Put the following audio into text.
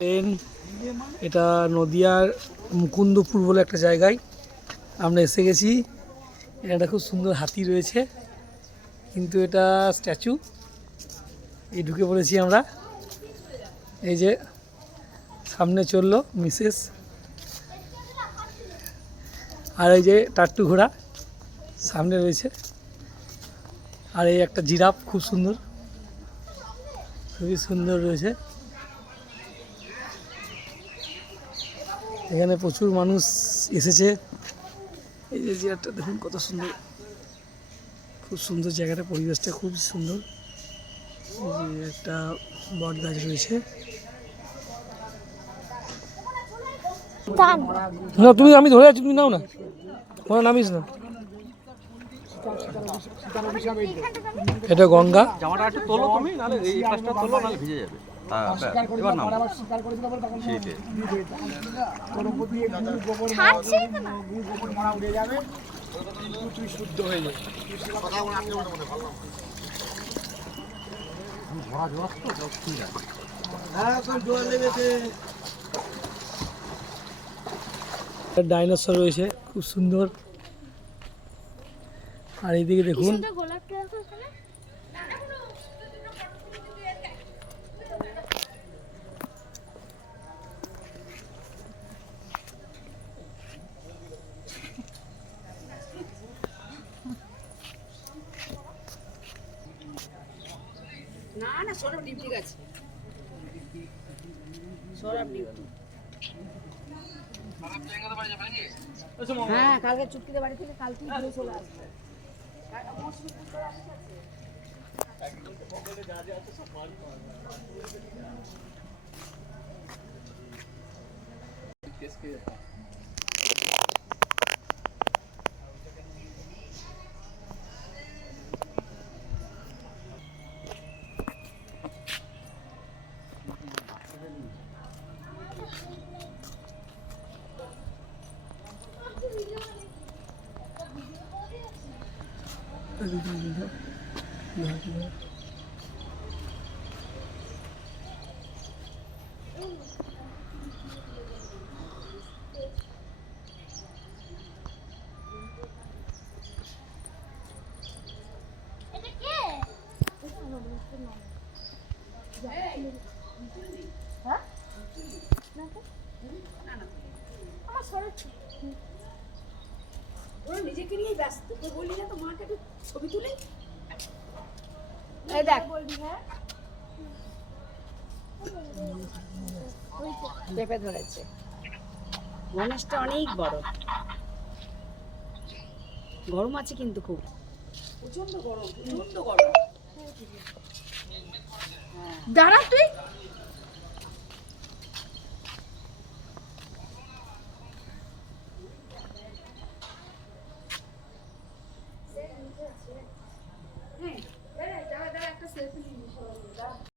এটা নদিয়ার মুকুন্দপুর বলে একটা জায়গায় আমরা এসে গেছি। এটা খুব সুন্দর হাতি রয়েছে, কিন্তু এটা স্ট্যাচু। এই ঢুকে পড়েছি আমরা। এই যে সামনে চললো মিসেস, আর এই যে টাট্টু ঘোড়া সামনে রয়েছে, আর এই একটা জিরাফ খুব সুন্দর, খুবই সুন্দর রয়েছে। এখানে প্রচুর মানুষ এসেছে। এই যে জিরাফটা দেখুন কত সুন্দর, খুব সুন্দর জায়গাটা, পরিবেশটা খুব সুন্দর। এই যে একটা বট গাছ রয়েছে। না তুমি, আমি ধরে আছি, তুমি নাও না, ওখানে নামিস না। এটা গঙ্গা। জামাটা একটু তোলো তুমি, নাহলে এই পাশটা তোলো, নাহলে ভিজে যাবে। এবার নাও শীতে তুই শুদ্ধ হয়ে যাবে। ডাইনোসর রয়েছে খুব সুন্দর। আর এইদিকে দেখুন না না সরব ডিপ ঠিক আছে, সরব ডিপ। হ্যাঁ কালকে চুক্তিতে বাড়ি থেকে কালকে ঘুরে চলে আসবে। নিজেকে নিয়ে ব্যস্ত, তুই বললি না তো মাকে একটু ছবি তুলে। এই দেখ পেঁপে ধরেছে। গণেশটা অনেক বড়, গরম আছে কিন্তু খুব প্রচন্ড গরম, প্রচন্ড গরম। দাঁড়া তুই